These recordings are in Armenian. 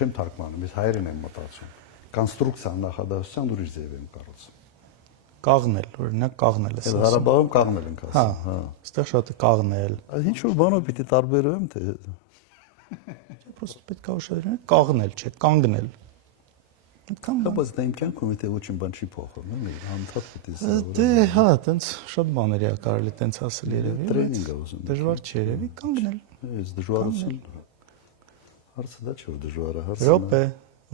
չեմ թարգմանում, ես հայերեն եմ մտածում։ Կոնստրուկցիան նախադասության ուրիշ ձև եմ կառուցում։ Կաղնել, օրինակ կաղնել է։ Այդ Ղարաբաղում կաղնել ենք ասում, հա։ Այստեղ շատ է կաղնել։ Այդ ինչ որ բանով պիտի տարբերում թե Պրոստը պետք է ուշադրել կաղնել, չէ, կանգնել։ Այդքան բայց դա իմ կյանքում եթե ոչինչ բան չի փոխում, էլի, անդադ պիտի սա։ Դե հա, տենց շատ բաներ է կարելի տենց ասել երևի։ Տրեյնինգ է ուզում։ Դժվար չէ երևի կանգնել։ Այս դժվարություն հարցը դա չէ որ դժվար է, հարցը։ Ռոպե,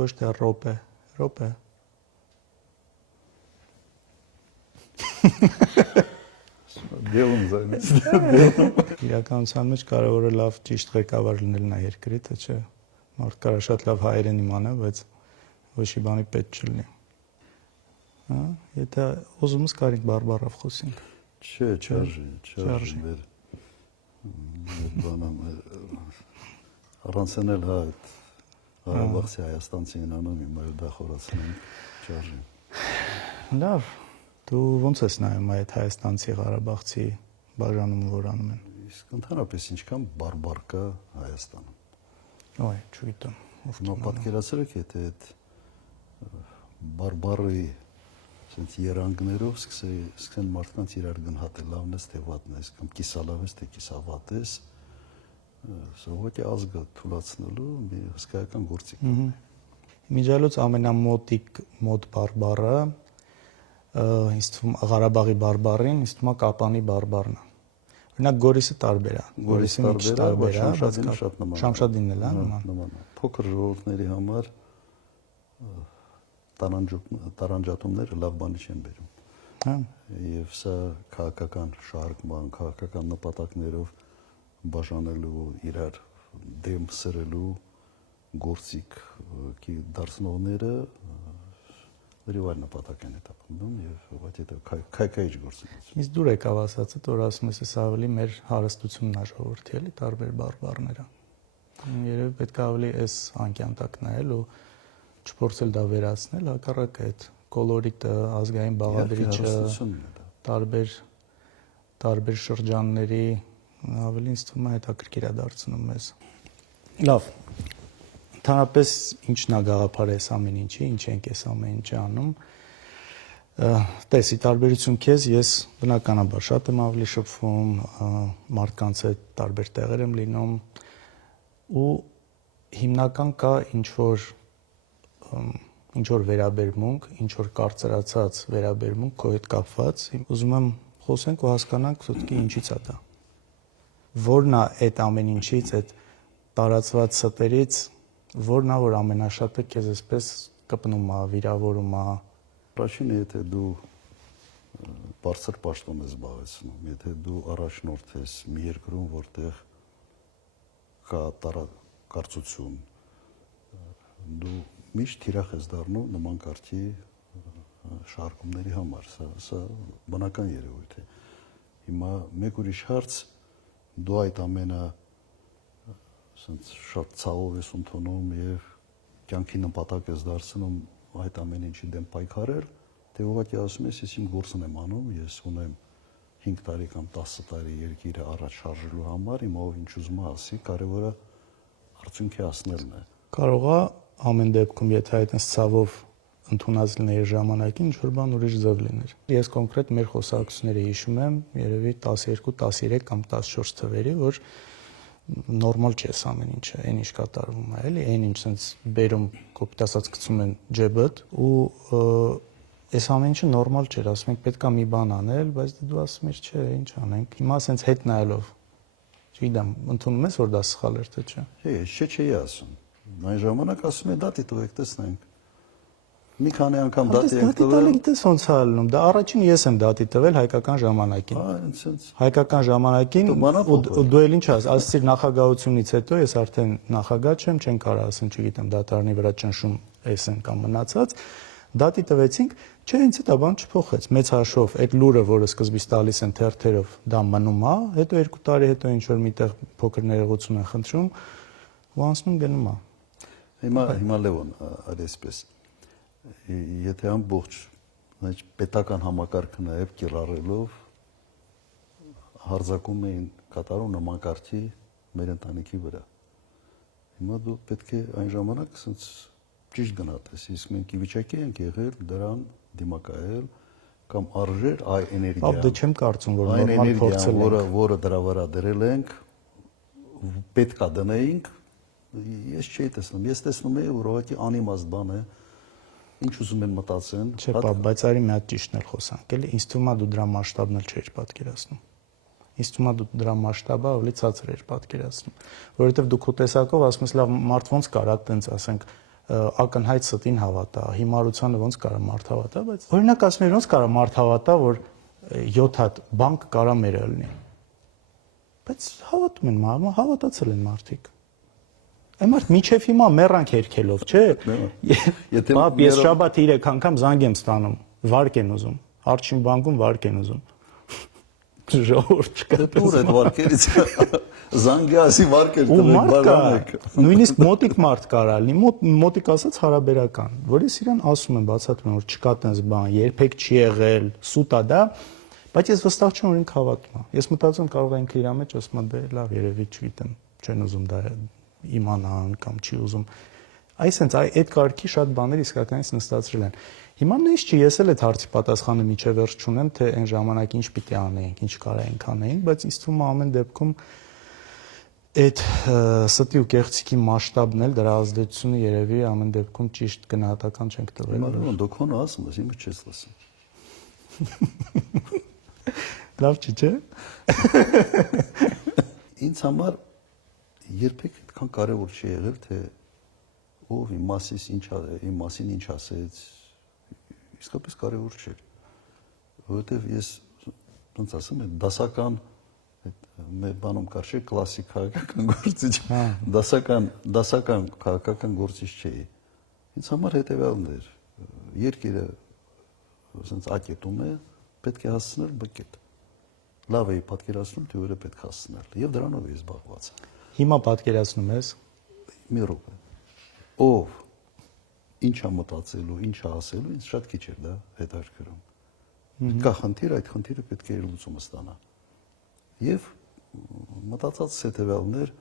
ոչ թե ռոպե, ռոպե։ Դեղում զայնից։ Իրականության մեջ կարևորը լավ ճիշտ ղեկավար լինելն է երկրի, թե չէ։ Մարդ կարա շատ լավ հայերեն իմանա, բայց ոչի բանի պետք չլինի։ Հա, եթե ուզում ես կարինք բարբառով խոսենք։ Չէ, չարժի մեր բանը առանցնել հա այդ Ղարաբաղցի Հայաստանցին անում իմ այլ դա խորացնեմ չարժի։ Լավ, դու ո՞նց ես նայում այդ հայաստանցի Ղարաբաղցի բաժանումը, որ անում են։ Իսկ ընդհանրապես ինչքան բարբար կա Հայաստանում։ Ոայ, չգիտեմ։ Նո պատկերացրեք, եթե այդ բարբարի sense երանգներով սկսեն մարդկանց իրար գնահատել լավն ես թե վատն ես կամ կիսալավ ես թե կիսավատ ես սովետի ազգը թուլացնելու մի հսկայական գործիք է։ Միջալոց ամենամոտիկ մոտ բարբառը ինձ թվում Ղարաբաղի բարբառին ինձ թվում է Կապանի բարբառն է։ Օրինակ Գորիսը տարբեր է։ Գորիսը մի քիչ տարբեր է, Շամշադինը շատ նման է։ Շամշադինն էլ է նման։ Փոքր ժողովուրդների համար տարանջատումները լավ բանի չեն բերում։ Հա։ Եվ սա քաղաքական շարժման, քաղաքական նպատակներով բաժանելու, իրար դեմ սրելու գործիք դարձնողները լրիվ նպատակ են հետապնդում եւ ուղղակի դա քայքայիչ գործընթաց։ Իսկ դուր եկավ ասածը, որ ասում ես ավելի մեր հարստությունն է ժողովրդի էլի տարբեր բարբառները։ Երևի պետք է ավելի էս անկյան տակ նայել ու չփորձել դա վերացնել, հակառակը այդ կոլորիտը, ազգային բաղադրիչը, տարբեր շրջանների ավելի ինձ թվում է հետաքրքիր է դարձնում մեզ։ Լավ։ Ընդհանրապես ինչն է գաղափարը այս ամեն ինչի, ինչ ենք այս ամեն ինչը անում։ Տեսի տարբերություն քեզ, ես բնականաբար շատ եմ ավելի շփվում, մարդկանց հետ տարբեր տեղեր եմ լինում ու հիմնական կա ինչ որ վերաբերմունք, ինչ որ կարծրացած վերաբերմունք քո հետ կապված, ուզում եմ խոսենք ու հասկանանք ոդկի ինչից է դա։ Որն է այդ ամեն ինչից, այդ տարածված ստերից, որն է որ ամենաշատը քեզ այսպես կպնում է, վիրավորում է։ Առաջինը եթե դու բարձր պաշտոն ես զբաղեցնում, եթե դու առաջնորդ ես մի երկրում, որտեղ կա տարակարծություն, դու միշտ թիրախ ես դառնում նման կարգի շարժումների համար, սա բնական երևույթ է։ Հիմա մեկ ուրիշ հարց, դու այդ ամենը շատ ցավով ես ընդունում եւ կյանքի նպատակ ես դարձնում այդ ամեն ինչի դեմ պայքարել, թե ուղղակի ասում ես, ես իմ գործն եմ անում, ես ունեմ 5 տարի կամ 10 տարի երկիրը առաջ շարժելու համար, իմ ով ինչ ուզում է ասի, կարևորը արդյունքի հասնելն է։ Կարող է ամեն դեպքում, եթե այդպես ցավով ընդունած լիներ ժամանակին, ինչ որ բան ուրիշ ձև լիներ։ Ես կոնկրետ մեր խոսակցությունները հիշում եմ, երևի 12, 13 կամ 14 թվերի, որ նորմալ չէ ամեն ինչը, այն ինչ կատարվում է, էլի, այն ինչ sense բերում, կոպիտ ասած գցում են ջեբդ ու այս ամեն ինչը նորմալ չէր, ասում ենք պետքա մի բան անել, բայց դու ասում ես չէ, ինչ անենք։ Հիմա sense հետ նայելով, չգիտեմ, ընդունում ես որ դա սխալ էր թե չէ։ Չէ, չէի ասում։ Այն ժամանակ ասում եմ դատի տվեք, տեսնենք։ Մի քանի անգամ դատի ենք տվել։ Դատի տալիս ոնց է ալնում։ Դա առաջին ես եմ դատի տվել հայկական ժամանակին։ Հայկական ժամանակին ու դու էլ ինչ ասացիր նախագահությունից հետո ես արդեն նախագահ չեմ, չեն կարող ասեն, չգիտեմ, դատարանի վրա ճնշում էս են կամ մնացած։ Դատի տվեցինք, չէ, ինձ դա բան չփոխեց։ Մեծ հաշվով այդ լուրը, որը սկզբից տալիս են թերթերով, դա մնում է, հետո 2 տարի հետո ինչ որ միտեղ փոքր ներողություն են խնդրում, ու անցնում գնում է։ Հիմա Լևոն, այսպես եթե ամբողջ պետական համակարգը նաև կիրառելով հարձակում էին կատարում նման կարգի մեր ընտանիքի վրա։ Հիմա դու պետք է այն ժամանակ ասենց ճիշտ գնահատես, իսկ մենք ի վիճակի ենք եղել դրան դիմակայել կամ արժեր այ էներգիա։ Դե չեմ կարծում, որ այն նորմալ փորձել էներգիան, ենք։ որը դրա վրա դրել ենք, պետքա դնեինք, ես չէի տեսնում։ Ես տեսնում եի, որ ուղղակի անիմաստ բան է, ինչ ուզում են մտածեն։ Չէ, բայց արի մի հատ ճիշտն էլ խոսանք, էլի ինձ թվում է դու դրա մասշտաբն էլ չէիր պատկերացնում։ Ինձ թվում է դու դրա մասշտաբը ավելի ցածր էր պատկերացնում, որովհետև դու քո տեսակով ասում ես, լավ, մարդ ոնց կարա տենց ասենք ակնհայտ ստին հավատա, հիմարությանը ոնց կարա մարդ հավատա, բայց օրինակ ասում եմ ոնց կարա մարդ հավատա, որ 7 հատ բանկ կարա մերը լինի։ Բայց հավատում են, հավատացել են մարդիկ։ Այն մարդ միջև հիմա մեռանք երկելով, չէ։ Եթե Բապ, ես շաբաթ 3 անգամ զանգ եմ ստանում, վարկ են ուզում, Արջին բանկում վարկ են ուզում։ Ժողովուրդ չկա։ Դե դուր այդ վարկերից զանգյասի վարկեր Ու տվեք մարդ կա, բաժանեք։ նույնիսկ մոտիկ մարդ կարա լինի, մոտիկ ասած հարաբերական, որ ես իրան ասում եմ, բացատրում եմ, որ չկա տենց բան, երբեք չի եղել, սուտ է դա, բայց ես վստահ չեմ, որ ինքը հավատում է։ Ես մտածում կարող է ինքը իր մեջ ասում է, դե լավ, երևի չգիտեմ, չեն ուզում դա իմանան կամ չի ուզում։ Այսինքն այդ կարգի շատ բաներ իսկականից նստածրել են։ Հիմա նույնիսկ չի, ես էլ այդ հարցի պատասխանը միջև վերջ չունեմ, թե այն ժամանակ ինչ պիտի անեինք, ինչ կարայինք անեինք, բայց ինձ թվում է ամեն դեպքում այդ ստի ու կեղծիքի մասշտաբն էլ դրա ազդեցությունը երևի ամեն դեպքում ճիշտ գնահատական չենք տվել։ Հիմա դու քոնը ասում ես, իմը չես լսում։ Լավ չի, չէ՞։ Ինձ համար երբեք այդքան կարևոր չի եղել, թե ով իմ մասին ինչ ասեց, իսկապես կարևոր չէր, որովհետև ես ոնց ասեմ, դասական մեր բանում կար չէ կլասիկ քաղաքական գործիչ, դասական քաղաքական գործիչ չէի։ Ինձ համար հետևյալն էր, երկիրը ասենց ակետում է, պետք է հասցնել բկետ։ Լավ էի պատկերացնում, թե ուր է պետք հասցնել, եւ դրանով էի զբաղված։ Հիմա պատկերացնում ես մի րոպե։ Ով ինչա մտածելու, ինչա ասելու, ինձ շատ քիչ էր դա հետաքրքրում։ Կա խնդիր, այդ խնդիրը պետք է լուծումը ստանա։ Եվ մտածած հետևյալներ,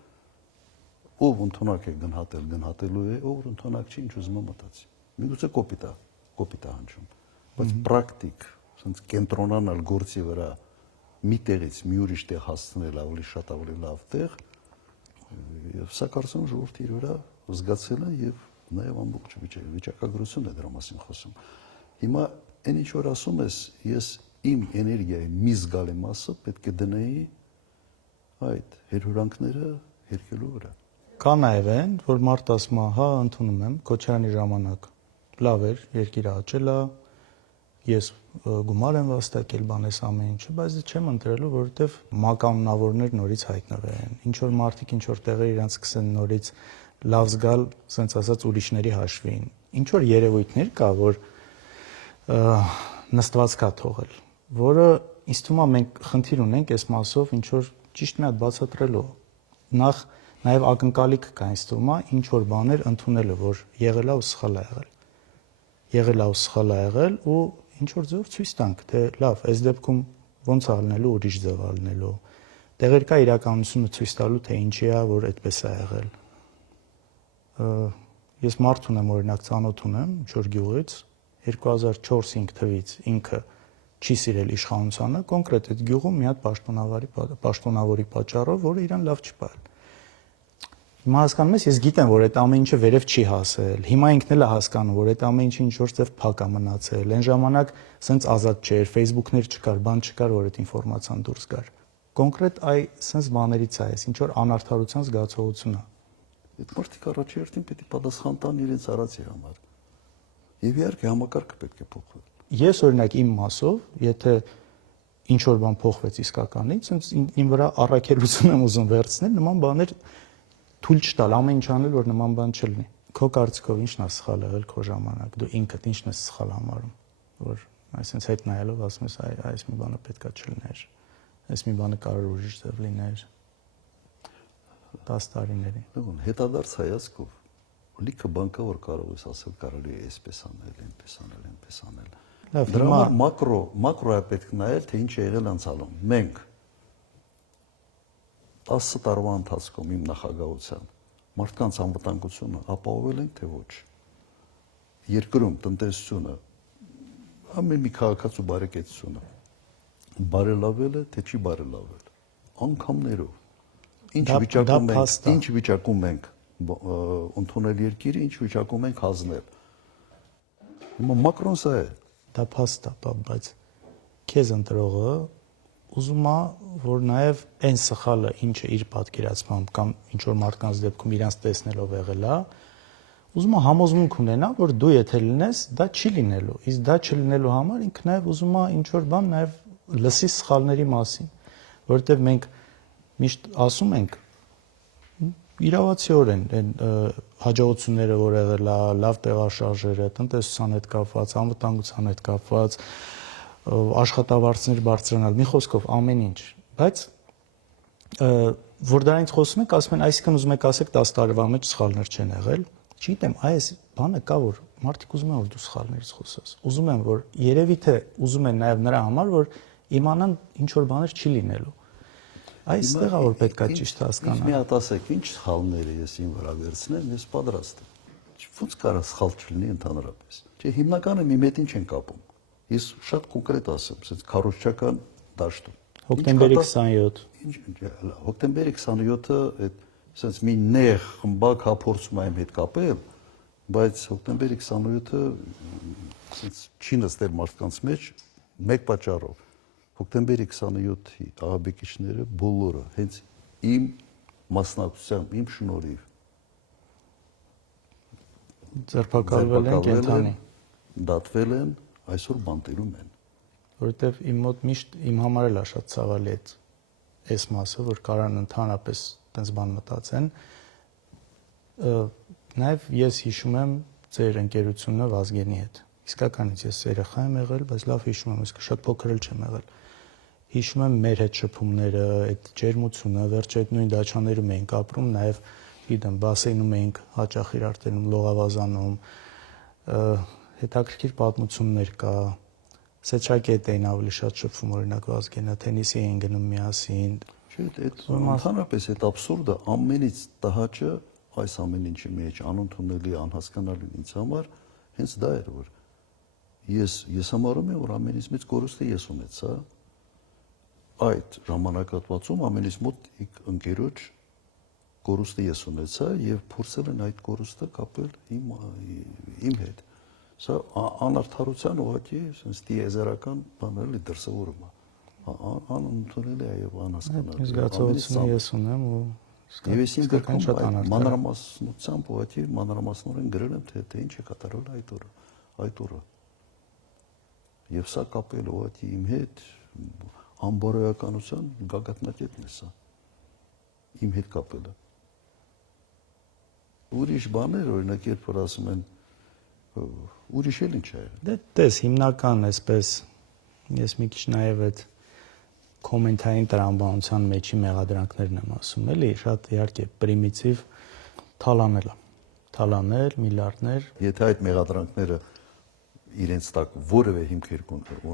ով ընդունակ է գնահատելու է, ով ընդունակ չի, ինչ ուզում է մտածի։ Միգուցե կոպիտ է հնչում, բայց պրակտիկ, ասենց կենտրոնանալ գործի վրա մի տեղից մի ուրիշ տեղ հասցնել ավելի շատ ավելի լավ տեղ, եւ սա կարծում եմ ժողովրդի իր վրա զգացել է եւ նաեւ ամբողջ վիճակագրությունն է դրա մասին խոսում։ Հիմա այն ինչ որ ասում ես, ես իմ էներգիայի մի զգալի մասը պետք է դնեի այդ հերհուրանքները հերկելու վրա։ Կա նաև այն, որ մարդ ասում է, հա, ընդունում եմ, Քոչարյանի ժամանակ լավ էր, երկիրը աճել է, ես գումար եմ վաստակել, բանես ամեն ինչը, բայց չեմ ընտրելու, որովհետև մականունավորներ նորից հայտնվեն։ Ինչ որ մարդիկ ինչ որ տեղեր իրանց սկսեն նորից լավ զգալ, ասենց ասած ուրիշների հաշվին։ Ինչ որ երևույթներ կա, որ նստված կա թողել, որը ինձ թվում է մենք խնդիր ունենք այս մասով ինչ որ ճիշտ մի հատ բացատրելու։ Նախ նաև ակնկալիք կա ինձ թվում է ինչ որ բաներ ընդունելը, որ եղել է ու սխալ է եղել։ Եղել է ու սխալ է եղել ու ինչ որ ձև ցույց տանք, թե լավ, այս դեպքում ոնց է լինելու, ուրիշ ձև է լինելու։ Տեղեր կա իրականությունը ցույց տալու, թե ինչի է, որ այդպես է եղել։ Ես մարդ ունեմ, օրինակ ծանոթ ունեմ, Չոր գյուղից 2004-5 թվից ինքը չի սիրել իշխանությանը, կոնկրետ այդ գյուղում մի հատ պաշտոնավորի պատճառով, որը իրան լավ չի պահել։ Հիմա հասկանում ես, ես գիտեմ, որ այդ ամեն ինչը վերև չի հասել։ Հիմա ինքն էլ է հասկանում, որ այդ ամեն ինչը ինչ որ ձև փակ է մնացել։ Այն ժամանակ սենց ազատ չէր, Facebook-ներ չկար, բան չկար, որ այդ ինֆորմացիան դուրս գար։ Կոնկրետ սենց բաներից է, ինչ որ անարդարության զգացողություն է։ Այդ մարդիկ առաջերտին պետք է պատասխան տան իրենց արածի համար։ Եվ իհարկե համակարգը պետք է փոխվի։ Ես օրինակ իմ մասով, եթե ինչ որ բան փոխվեց իսկականից, ինձ իմ վրա առաքելություն եմ ուզում վերցնել, նման բաներ թույլ չտալ, ամեն ինչ անել, որ նման բան չլինի։ Քո կարծիքով ի՞նչն է սխալ եղել քո ժամանակ։ Դու ինքդ ի՞նչն ես սխալ համարում, որ այսինքն հետ նայելով ասում ես, այս մի բանը պետքա չլիներ։ Այս մի բանը կարող ուրիշ ձև լիներ 10 տարիների։ Ուրեմն հետադարձ հայացքով լիքը բան կա, որ կարող ես ասել, կարելի է այսպես անել, այնպես անել, այնպես անել։ Լավ, Դրա հիմա համար մակրոյա պետք նայել, թե ինչ է եղել անցյալում։ Մենք 10 տարվա ընթացքում իմ նախագահության մարդկանց անվտանգությունը ապահովել ենք թե ոչ։ Երկրում տնտեսությունը ամեն մի քաղաքացու բարեկեցությունը բարելավել է թե չի բարելավել անգամներով ինչ վիճակում ենք ընդունել երկիրը, ինչ վիճակում ենք հանձնել։ Հիմա Մակրոն սա է։ Դա փաստ է, բայց քեզ ընտրողը ուզում է, որ նաև այն սխալը, ինչը իր պատկերացմամբ կամ ինչ որ մարդկանց դեպքում իրանց տեսնելով եղել է, ուզում է համոզմունք ունենա, որ դու եթե լինես, դա չի լինելու։ Իսկ դա չլինելու համար ինքը նաև ուզում է ինչ որ բան նաև լսի սխալների մասին, որովհետև մենք միշտ ասում ենք իրավացիորեն այն հաջողությունները, որ եղել է, լավ տեղաշարժերը, տնտեսության հետ կապված, անվտանգության հետ կապված, աշխատավարձներ բարձրանալ, մի խոսքով ամեն ինչ, բայց որ դրանից խոսում ենք, ասում են, այսինքն ուզում եք ասեք 10 տարվա մեջ սխալներ չեն եղել, չգիտեմ, այս բանը կա, որ մարդիկ ուզում են, որ դու սխալներից խոսես, ուզում են, որ երևի թե ուզում են նաև նրա համար, որ իմանան ինչ որ բաներ չի լինելու։ Այստեղ է որ պետքա ճիշտ հասկանալ։ Մի հատ ասեք, ինչ սխալները ես իմ վրա վերցնեմ, ես պատրաստ եմ։ Ոնց կարա սխալ չլինի ընդհանրապես։ Չէ, հիմնականը մի մետին չեն կապում։ Ես շատ կոնկրետ ասեմ, ասես քարոզչական դաշտում։ Հոկտեմբերի 27։ Հոկտեմբերի 27-ը այդ ասես մի նեղ խմբակ հափորձում այն հետ կապել, բայց հոկտեմբերի 27-ը ասես չի նստել մարդկանց մեջ մեկ պատճառով։ Հոկտեմբերի 27-ի աղաբեկիչները բոլորը հենց իմ մասնակցությամբ, իմ շնորհիվ ձերբակալվել են կենթանի, դատվել են, այսօր բանտերում են։ Որովհետև իմ մոտ միշտ իմ համար էլ է շատ ցավալի այս մասը, որ կարան ընդհանրապես տենց բան մտածեն։ Նաև ես հիշում եմ ձեր ընկերությունը Վազգենի հետ։ Իսկականից ես երեխա եմ եղել, բայց լավ հիշում եմ, իսկ շատ փոքր էլ չեմ եղել։ Հիշում եմ մեր հետ շփումները, այդ ջերմությունը, վերջ այդ նույն դաչաներում էինք ապրում, նաև գիտեմ, բասեյնում էինք հաճախ իրար տենում, լողավազանում, հետաքրքիր պատմություններ կա, սեթրակետ էին ավելի շատ շփվում, օրինակ Վազգենը, թենիսի էին գնում միասին։ Չէ, այդ ընդհանրապես այդ աբսուրդը ամենից տհաճը այս ամեն ինչի մեջ անընդունելի, անհասկանալի ինձ համար հենց դա էր, որ ես համարում եմ, որ ամենից մեծ կորուստը ես ունեցա այդ ժամանակահատվածում ամենից մոտ ընկերոջ կորուստը ես ունեցա եւ փորձել են այդ կորուստը կապել իմ հետ։ Սա անարդարության ուղղակի sense դիեզերական բան էլի դրսևորում է։ Անընդունելի է եւ անհասկանալի։ Զգացողությունը ես ունեմ ու եւ ես ինձ գրքում մանրամասնությամբ ուղղակի մանրամասնորեն գրել եմ թե ինչ է կատարվել այդ օրը։ Եվ սա կապել ուղղակի իմ հետ անբարոյականության գագաթնակետն է սա։ Իմ հետ կապելը։ Ուրիշ բաներ, օրինակ, երբ որ ասում են ուրիշ էլ ինչ է։ Դե տես հիմնական այսպես ես մի քիչ նաև այդ կոմենտային տրամաբանության մեջի մեղադրանքներն եմ ասում, էլի շատ իհարկե պրիմիտիվ թալանել, միլիարդներ։ Եթե այդ մեղադրանքները իրենց տակ որևէ հիմքեր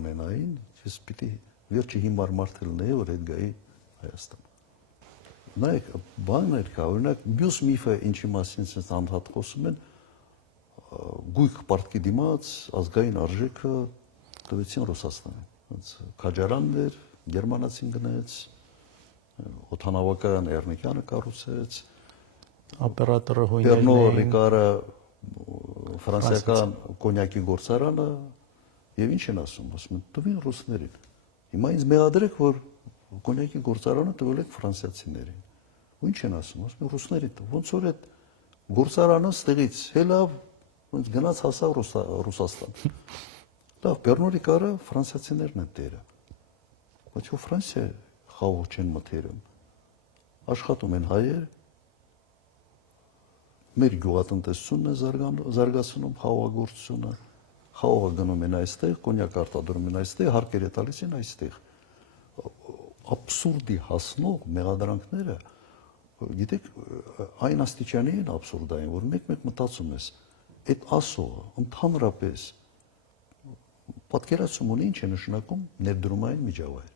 ունենային, ես պիտի վերջի հիմար մարդ լինեի, որ այդ գայի Հայաստան։ Նայեք, բանն էլ կա, օրինակ մյուս միֆը ինչի մասին sense անդադ խոսում են, գույք պարտքի դիմաց ազգային արժեքը տվեցին Ռուսաստանին։ Ոնց Քաջարաններ, գերմանացին գնաց, օթանավակայան Էրնիկյանը կառուցեց, օպերատորը Պերնո Ռիկարը ֆրանսիական կոնյակի գործարանը եւ ինչ են ասում են տվին ռուսներին։ Հիմա ինձ մեղադրեք, որ կոնյակի գործարանը տվել եք ֆրանսիացիներին։ Ու ինչ են ասում, ասում են ռուսներին։ Ոնց որ այդ գործարանը ստեղից հելավ, ոնց գնաց հասավ Ռուսաստան։ Լավ, Պերնո Ռիկարը ֆրանսիացիներն են տերը։ Բայց ու Ֆրանսիա խաղող չեն մթերում։ Աշխատում են հայեր, մեր գյուղատնտեսությունն է զարգացնում, խաղողագործությունը, խաղողը գնում են այստեղ, կոնյակ արտադրում են այստեղ, հարկերը տալիս են այստեղ։ Աբսուրդի հասնող մեղադրանքները, գիտեք, այն աստիճանի են աբսուրդային, որ մեկ-մեկ մտածում ես, այդ ասողը ընդհանրապես պատկերացում ունի ինչ է նշանակում ներդրումային միջավայր։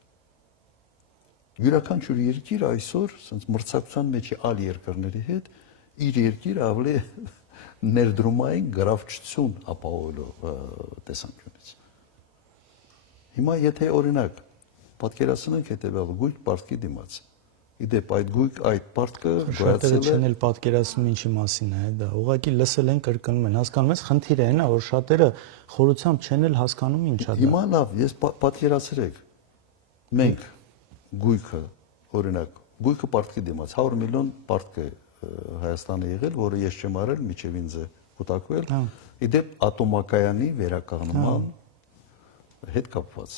Յուրաքանչյուր երկիր այսօր sense մրցակցության մեջ է այլ երկրների հետ իր երկիր ավելի ներդրումային գրավչություն ապահովելու տեսանկյունից։ Հիմա եթե օրինակ պատկերացնենք հետևյալը գույք պարտքի դիմաց։ Իդեպ այդ պարտքը Շատերը գոյացել չեն է էլ պատկերացնում ինչի մասին է դա։ Ուղղակի լսել են, կրկնում են, հասկանում ես, խնդիրը այն է, որ շատերը խորությամբ չեն էլ հասկանում ինչա դա։ Հիմա լավ, ես պատկերացրեք։ Մենք գույքը, օրինակ, գույքը պարտքի դիմաց 100 միլիոն պարտք է Հայաստանը եղել, որը ես չեմ արել, միջև ինձ է կուտակվել։ Իդեպ ատոմակայանի վերականգնման հետ կապված։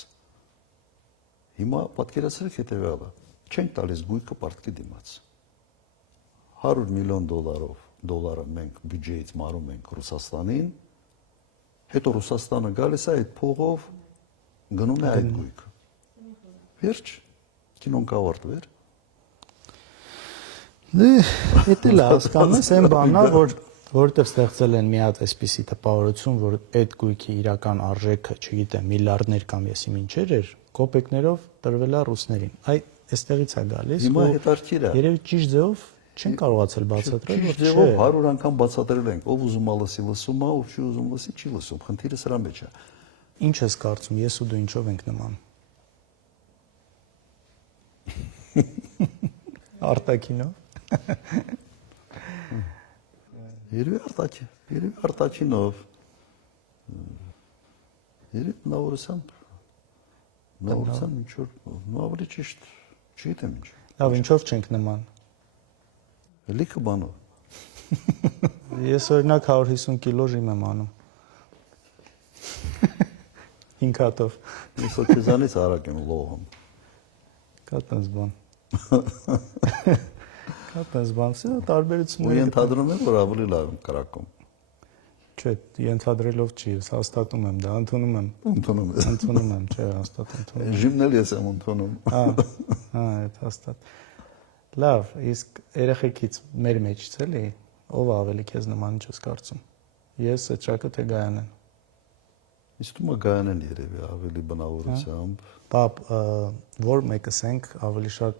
Հիմա պատկերացրեք հետևյալը։ Չենք տալիս գույքը պարտքի դիմաց։ 100 միլիոն դոլարը մենք բյուջեից մարում ենք Ռուսաստանին, հետո Ռուսաստանը գալիս է այդ փողով գնում է այդ գույքը։ Վերջ, կինոն կավարտվեր։ Դե, դա էլ հասկանում ես, այն բանն է, որովհետև ստեղծել են մի հատ այսպիսի տպավորություն, որ այդ գույքի իրական արժեքը, չգիտեմ, միլիարդներ կամ եսի ինչեր էր, կոպեկներով տրվել է ռուսներին։ Այստեղից է գալիս։ Հիմա հետարքիր է։ Երևի ճիշտ ձևով չեն կարողացել բացատրել, որ Ճիշտ ձևով 100 անգամ բացատրել ենք, ով ուզում է լսի լսում է, ով չի ուզում լսի չի լսում։ Խնդիրը սրա մեջ է։ Ինչ ես կարծում, ես ու դու ինչով ենք նման։ Արտակինով։ Երևի արտաքինով։ Երևի նավորությամբ ինչ որ ավելի ճիշտ չգիտեմ ինչ։ Լավ, ինչով չենք նման։ Լիքը բանով։ Ես օրինակ 150 կիլո ժիմ եմ անում։ 5 հատով։ Ես քեզանից արագ եմ լողում։ Կա տես բան։ Կա տես բան, սա Ու տարբերությունները։ ենթադրում եմ, որ ավելի լավ եմ կրակում։ Չէ, ենթադրելով չի, ես հաստատում եմ դա, ընդունում եմ։ Ընդունում ես։ Ընդունում եմ, չէ, հաստատ ընդունում եմ։ Ժիմն էլ ես եմ ընդունում։ Այդ հաստատ։ Լավ, իսկ երեխեքից մեր մեջից էլի, ով ավելի քեզ նման ինչ ես կարծում։ Ես, Էչակը, թե Գայանեն։ Իսկ դու Գայանեն երևի ավելի բնավորությամբ։ Պապ, որ մեկս ենք ավելի շատ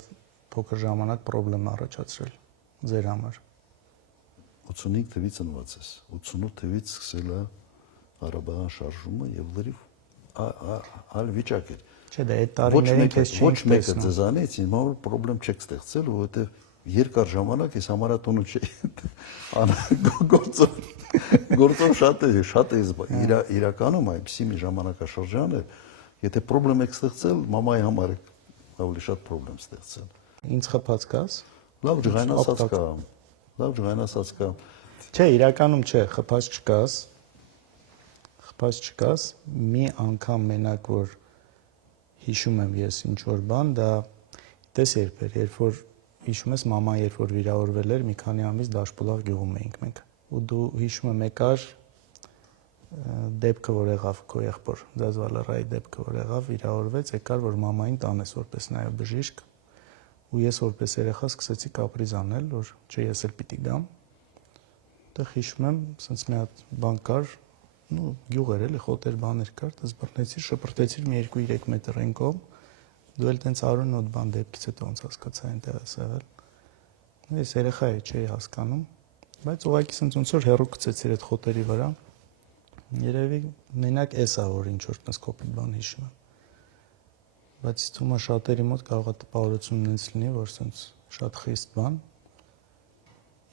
փոքր ժամանակ խնդրեմ առաջացրել ձեր համար։ 85 թվից ծնված ես, 88 թվից սկսել է Ղարաբաղյան շարժումը եւ լրիվ այլ վիճակ էր։ Չէ, դա այդ տարիներին քեզ չի ոչ մեկը ձեզանից ինձ համար խնդրեմ չեք ստեղծել, որովհետեւ երկար ժամանակ ես համարատոնը չէի։ Գործով շատ է իրականում այդպիսի մի ժամանակաշրջան էր, եթե խնդրեմ եք ստեղծել, մամայի համար եք ավելի շատ խնդրեմ ստեղծել։ Ինձ խփած կաս։ Լավ ջղայնասած կա։ Լավ ջղայնասած կա։ Չէ, իրականում չէ, խփած չկաս։ Խփած չկաս, մի անգամ մենակ որ հիշում եմ ես ինչ որ բան, դա տես երբ էր, երբ որ հիշում ես մաման երբ որ վիրավորվել էր, մի քանի ամիս Դաշպոլավ գյուղում էինք մենք։ Ու դու հիշում եմ եկար դեպքը որ եղավ քո եղբոր Ձազվալարայի դեպքը որ եղավ, վիրավորվեց, եկար որ մամային տանես որպես նայո բժիշկ։ Ու ես որպես երեխա սկսեցի կապրիզ անել, որ չէ ես էլ պիտի գամ։ Այդտեղ հիշում եմ, ասենց մի հատ բան կար, նու գյուղ էր էլի, խոտեր բաներ կար, դες բռնեցի, շպրտեցի մի 2-3 մետր այն կողմ։ Դու էլ տենց արուն նոտ բան դեպքից հետո ոնց հասկացա այնտեղ ես եղել։ Ես երեխա չէի հասկանում, բայց ուղղակի ասենց ոնց որ հերո գցեցիր այդ խոտերի վրա։ Երևի մենակ էսա որ ինչ որ տես կոպիտ բան հիշում եմ։ Բայց թվում է շատերի մոտ կարող է տպավորություն ունենալ լինի, որ ասենց շատ խիստ բան։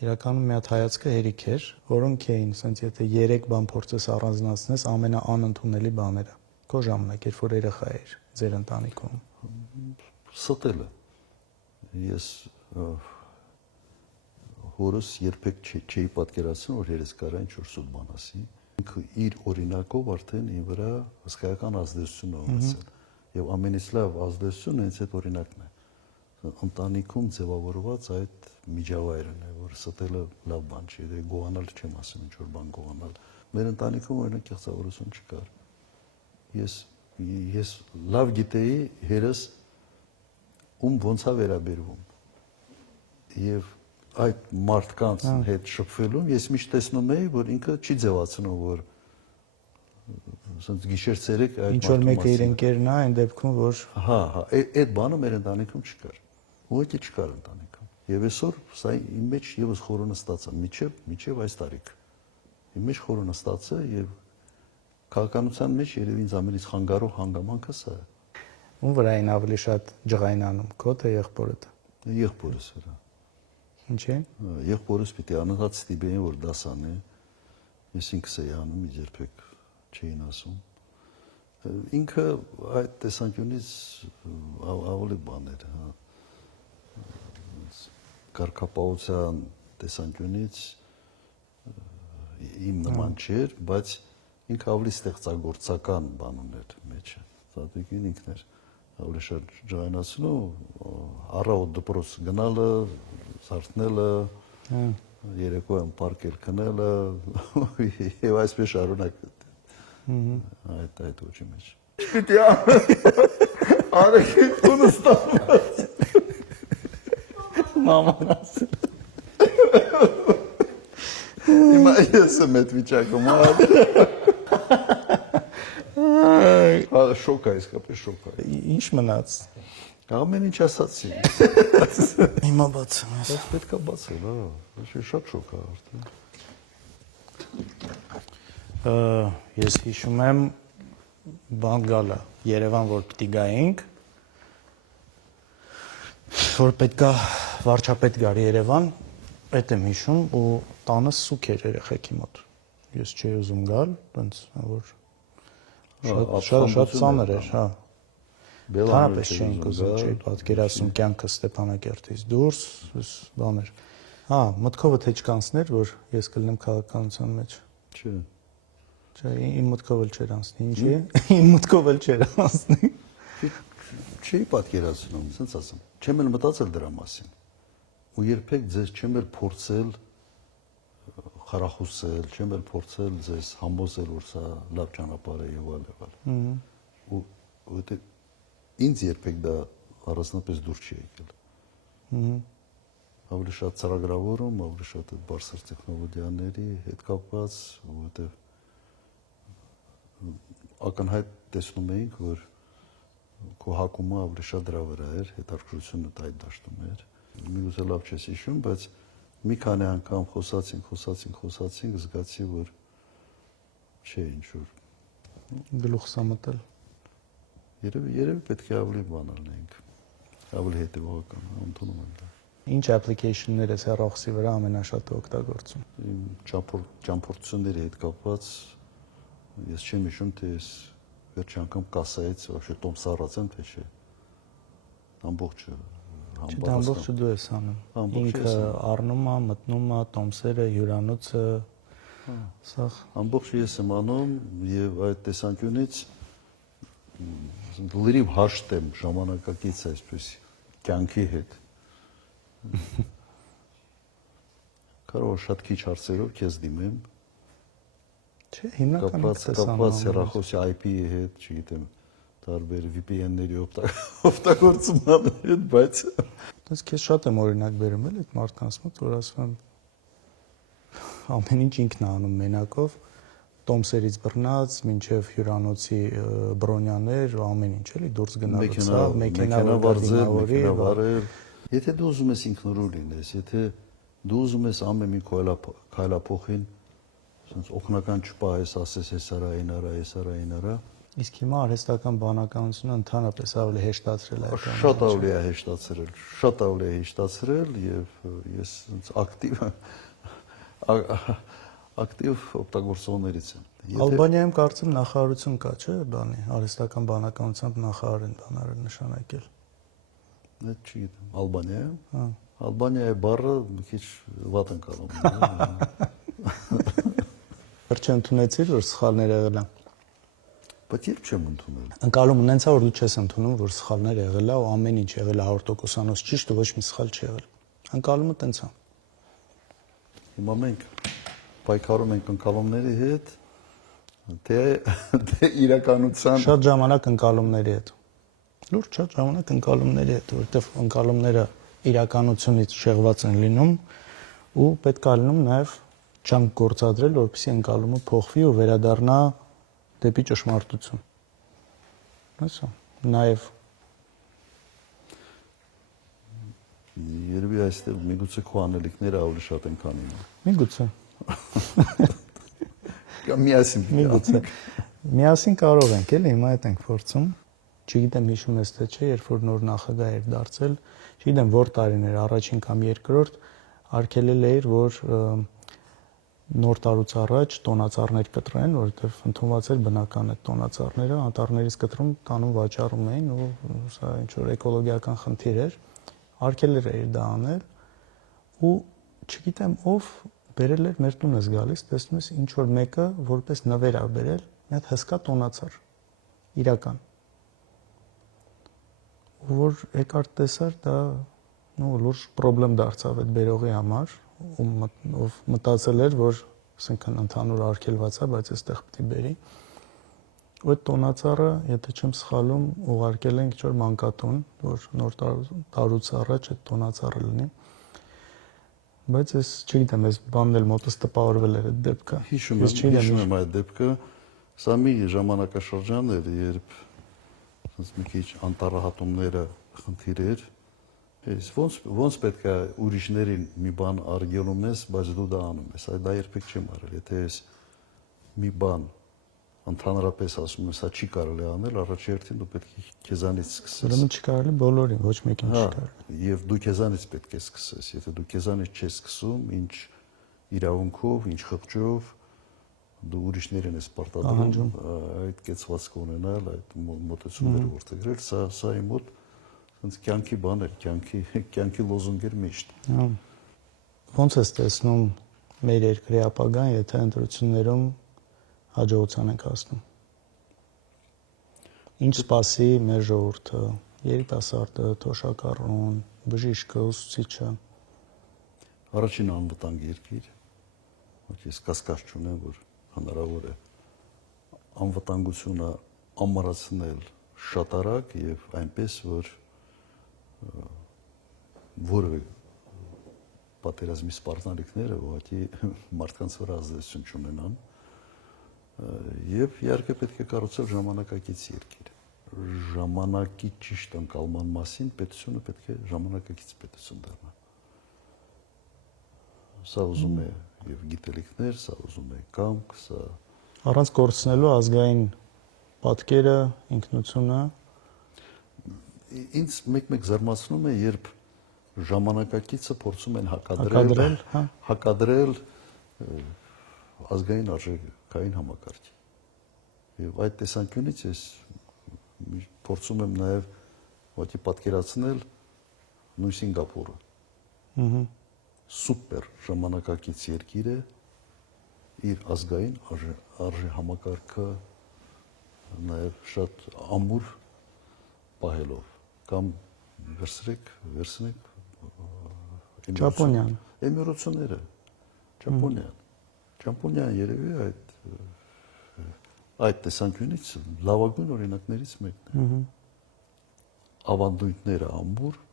Իրականում մի հատ հայացքը հերիք էր, որոնք էին, ասենց եթե 3 բան փորձես առանձնացնես, ամենաանընդունելի բաները։ Քո ժամանակ, երբ որ երեխա էր, ձեր ընտանիքում։ Ստելը։ Ես հորս երբեք չէի պատկերացնում, որ երես կարա ինչ-որ սուտ բան ասի։ Ինքը իր օրինակով արդեն իր վրա հսկայական ազդեցություն ունեցել։ Եվ ամենից լավ ազդեցությունը հենց այդ օրինակն է։ Ընտանիքում ձևավորված այդ միջավայրն է, որ ստելը լավ բան չի, դե գողանալ չեմ ասում, ինչ որ բան գողանալ։ Մեր ընտանիքում օրինակ կեղծավորություն չկար։ Ես լավ գիտեի հերս ում ոնց է վերաբերվում։ Եվ այդ մարդկանց հետ շփվելուն ես միշտ տեսնում էի, որ ինքը չի ձևացնում, որ ասենց գիշեր-ցերեկ այդ ինչ որ մեկը իր ընկերն է, այն դեպքում որ հա, այդ բանը մեր ընտանիքում չկար։ Ուղղակի չկար ընտանիքում։ Եվ այսօր սա իմ մեջ եւս խորը նստած է միջև այս տարիք։ Իմ մեջ խորը նստած է եւ քաղաքականության մեջ երևի ինձ ամենից խանգարող հանգամանքը սա է։ Ում վրա են ավելի շատ ջղային անում, քո թե եղբորդ։ Եղբորս վրա։ Ինչի՞։ Եղբորս պիտի անհատ ստիպեին որ դասանի։ Ես ինքս էի անում, ինձ երբեք չէին ասում։ Ինքը այդ տեսանկյունից ավելի բան էր, հա։ Կարգապահության տեսանկյունից իմ նման չէր, բայց ինքը ավելի ստեղծագործական բան ուներ մեջը։ Տատիկին ինքն էր ավելի շատ ջղայնացնում, առավոտ դպրոց գնալը, զարթնելը, երեկոյան պարկել քնելը եւ այսպես շարունակ այդ ոչի մեջ։ Պիտի արեքի տունը ստանաց։ Մաման ասել։ Հիմա ես եմ այդ վիճակում, հա շոկ է, իսկապես շոկ է։ Ինչ մնաց։ Ամեն ինչ ասացի։ Հիմա բացեմ ես։ Բայց պետք է բացել, հա, ոչ շատ շոկ է արդեն։ Ես հիշում եմ բան գալը Երևան որ պիտի գայինք որ պետքա վարչապետ գար Երևան այդ եմ հիշում ու տանը սուկ էր երեխեքի մոտ ես չէի ուզում գալ այնց որ շատ ծանր էր հա Հանրապես չէինք ուզում չէի պատկերացնում կյանքը Ստեփանակերտից դուրս բան էր հա մտքովդ հեչ կանցներ որ ես կլինեմ քաղաքականության մեջ Չէ Չէ, իմ մտքով էլ չէր անցնի, ինչի՞։ Իմ մտքով էլ չէր անցնի։ Չի պատկերացնում, ասենց ասեմ։ Չեմ էլ մտածել դրա մասին։ Ու երբեք ձեզ չեմ էլ փորձել խարախուսել, չեմ էլ փորձել ձեզ համոզել, որ սա լավ ճանապարհ է եւ այլ։ Ու որտե ինձ երբեք դա առանձնապես դուր չի եկել։ Ավելի շատ ծրագրավորում, ավելի շատ այդ բարձր տեխնոլոգիաների հետ կապված, որտեղ ակնհայտ տեսնում էինք, որ քո հակումը ավելի շատ դրա վրա էր, հետաքրքրությունը այդ դաշտում էր։ Միգուցե լավ չես հիշում, բայց մի քանի անգամ խոսացինք, զգացի, որ չէ ինչ-որ Գլուխս ամտել։ Երևի պետք է ավելի բան անենք, ավելի հետևողական, ընդունում եմ դա։ Ինչ application-ներ ես հեռախոսի վրա ամենաշատը օգտագործում։ Իմ ճամփորդությունների հետ կապված ես չեմ հիշում, թե ես վերջի անգամ կասայից вообще տոմս առած եմ, թե չէ։ Ամբողջը Չէ, ամբողջը դու ես անում։ Ինքը առնում է, մտնում է, տոմսերը, հյուրանոցը, սա։ Ամբողջը ես եմ անում եւ այդ տեսանկյունից լրիվ հաշտ եմ ժամանակակից այսպես կյանքի հետ։ Կարող շատ քիչ հարցերով քեզ դիմեմ։ Չէ, հիմնականում կապված հեռախոսի IP-ի հետ, չգիտեմ, տարբեր VPN-ների օգտագործման հետ, բայց Դες քեզ շատ եմ օրինակ բերում էլ այդ մարդկանց մոտ, որ ասում եմ ամեն ինչ ինքն է անում մենակով, տոմսերից բռնած, մինչև հյուրանոցի բրոնյաներ, ամեն ինչ էլի դուրս գնալուց, մեքենա վարել։ Եթե դու ուզում ես ինքնուրույն լինես, եթե դու ուզում ես ամեն մի քայլափոխին ասենց օգնական չպահես, ասես ես արա, Իսկ հիմա արհեստական բանականությունը ընդհանրապես ավելի հեշտացրել է այդ Շատ ավելի է հեշտացրել եւ ես ակտիվ օգտագործողներից եմ։ Ալբանիայում կարծեմ նախարարություն կա, չէ՞, բանի, արհեստական բանականությամբ նախարար են բանարը նշանակել։ Դա չգիտեմ, Ալբանիայում։ Հա։ Ալբանիայի բառը մի քիչ վատ ընկալում։ Վերջը ընդունեցիր, որ սխալներ եղել են։ Բայց երբ չեմ ընդունել։ Ընկալում ունենցա, որ դու չես ընդունում, որ սխալներ եղել է ու ամեն ինչ եղել է 100%-անոց ճիշտ ու ոչ մի սխալ չի եղել։ Ընկալումը տենց է։ Հիմա մենք պայքարում ենք ընկալումների հետ, թե իրականության Շատ ժամանակ ընկալումների հետ։ Լուրջ շատ ժամանակ ընկալումների հետ, որովհետև ընկալումները իրականությունից շեղված են լինում ու պետք է լինում նաև չանք գործադրել, որպեսզի ընկալումը փոխվի ու վերադառնա դեպի ճշմարտություն։ Այսա, նաև Երևի այստեղ միգուցե քո անելիքները ավելի շատ են քան իմը։ Միգուցե։ Կամ միասին։ Միգուցե։ Միասին կարող ենք, էլի, հիմա այդ ենք փորձում։ Չգիտեմ հիշում ես թե չէ, երբ որ նոր նախագահ էր դարձել, չգիտեմ որ տարին էր, առաջին կամ երկրորդ, արգելել էր, որ նոր տարուց առաջ տոնածառներ կտրեն, որովհետև ընդունված էր բնական այդ տոնածառները, անտառներից կտրում, տանում վաճառում էին ու սա ինչ որ էկոլոգիական խնդիր էր, արգելել էր դա անել ու չգիտեմ ով բերել էր մեր տուն ես գալիս, տեսնում ես ինչ որ մեկը որպես նվեր ա բերել, մի հատ հսկա տոնածառ, իրական որ եկար տեսար դա լուրջ խնդրեմ դարձավ այդ բերողի համար ով մտածել էր որ ասենքն ընդհանուր արգելված է բայց այստեղ պետք է բերի ու այդ տոնածառը եթե չեմ սխալում ուղարկել ենք ինչ-որ մանկատուն որ նոր տարուց առաջ այդ տոնածառը լինի բայց ես չգիտեմ ես բանն էլ մոտս տպավորվել էր այդ դեպքը հիշում եմ այդ դեպքը սա մի ժամանակաշրջան էր երբ մի քիչ անտառահատումները խնդիր էր ես ոնց պետք է ուրիշներին մի բան արգելում ես բայց դու դա անում ես դա երբեք չեմ արել եթե ես մի բան ընդհանրապես ասում եմ սա չի կարելի անել առաջերտին դու պետք է քեզանից սկսես ուրեմն չի կարելի բոլորին ոչ մեկին չի կարելի եւ դու քեզանից պետք է սկսես եթե դու քեզանից չես սկսում ինչ իրավունքով ինչ խղճով դու ուրիշներին ես պարտադրում այդ կեցվածքը ունենալ այդ մոտեցումները որտեղել սա իմ մոտ sense կյանքի բան էր կյանքի լոզունգ էր միշտ ոնց ես տեսնում մեր երկրի ապագան եթե ընտրություններում հաջողության ենք հասնում ինչ սպասի մեր ժողովուրդը երիտասարդը թոշակառուն բժիշկը ուսուցիչը առաջին անվտանգ երկիր ես կասկած չունեմ որ հնարավոր է անվտանգությունը ամրացնել շատ արագ եւ այնպես որ որը պատերազմի սպառնալիքները ուղղակի մարդկանց վրա ազդեցություն չունենան եւ իհարկե պետք է կառուցել ժամանակակից երկիր ժամանակի ճիշտ ընկալման մասին պետությունը պետք է ժամանակակից պետություն դառնա սա ուզում է եւ գիտելիքներ, սա ուզում է կամք, սա առանց կորցնելու ազգային պատկերը, ինքնությունը ինձ մեկ-մեկ զարմացնում է, երբ ժամանակակիցը փորձում են հակադրել ազգային արժեքային համակարգի։ Եվ այդ տեսանկյունից ես փորձում եմ նաեւ ուղղակի պատկերացնել նույն Սինգապուրը։ Սուպեր ժամանակակից երկիր է իր ազգային արժե համակարգը նաև շատ ամուր պահելով կամ վերցրեք Ճապոնիան Էմիրությունները Ճապոնիան երևի այդ տեսանկյունից լավագույն օրինակներից մեկն է ավանդույթները ամուր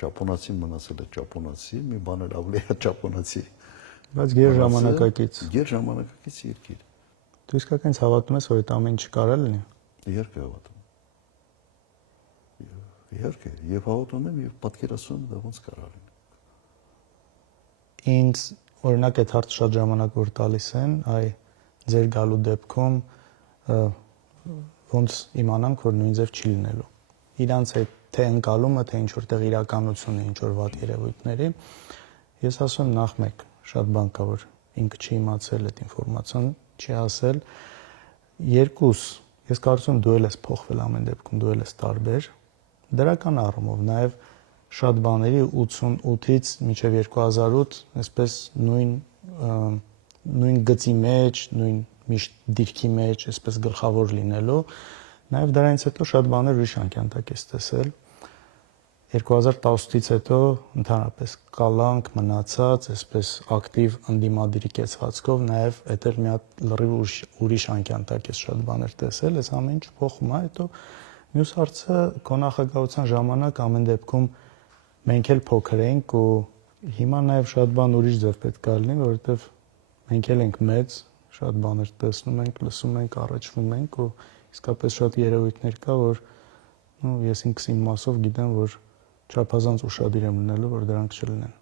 ճապոնացին մնացել է ճապոնացի, մի բան էլ ավելի է ճապոնացի։ Բայց գերժամանակակից երկիր։ Դու իսկականից հավատում ես, որ այդ ամեն ինչը կարա լինի։ Իհարկե հավատում։ Իհարկե, եւ հավատում եմ եւ պատկերացնում եմ դա ոնց կարա լինի։ Ինձ օրինակ այդ հարցը շատ ժամանակ որ տալիս են, այ ձեր գալու դեպքում ոնց իմանանք, որ նույն ձև չի լինելու։ Իրանց այդ թե ընկալումը, թե ինչ որտեղ իրականություն է, ինչ որ վատ երևույթների, ես ասում եմ նախ մեկ, շատ բան կա, որ ինքը չի իմացել այդ ինֆորմացիան, չի ասել։ Երկուս, ես կարծում եմ դու ես փոխվել ամեն դեպքում, դու ես տարբեր, դրական առումով, նաև շատ բաների 88-ից մինչև 2008, այսպես նույն գծի մեջ, նույն միշտ դիրքի մեջ, այսպես գլխավոր լինելու, նաև դրանից հետո շատ բաներ ուրիշ անկյանտակ ես տեսել 2018-ից հետո ընդհանրապես կալանք մնացած, այսպես ակտիվ ընդդիմադիրի կեցվածքով, նաև այդ էլ մի հատ լրիվ ուրիշ անկյանտակ ես շատ բաներ տեսել, այս ամեն ինչ փոխում է, հետո մյուս հարցը քո նախագահության ժամանակ ամեն դեպքում մենք էլ փոքր էինք ու հիմա նաև շատ բան ուրիշ ձև պետք է լինի, որովհետև մենք էլ ենք մեծ, շատ բաներ տեսնում ենք, լսում ենք, առաջվում ենք ու իսկապես շատ երևույթներ կա, որ ես ինքս իմ մասով գիտեմ, որ Չափազանց ուշադիր եմ լինելու, որ դրանք չլինեն։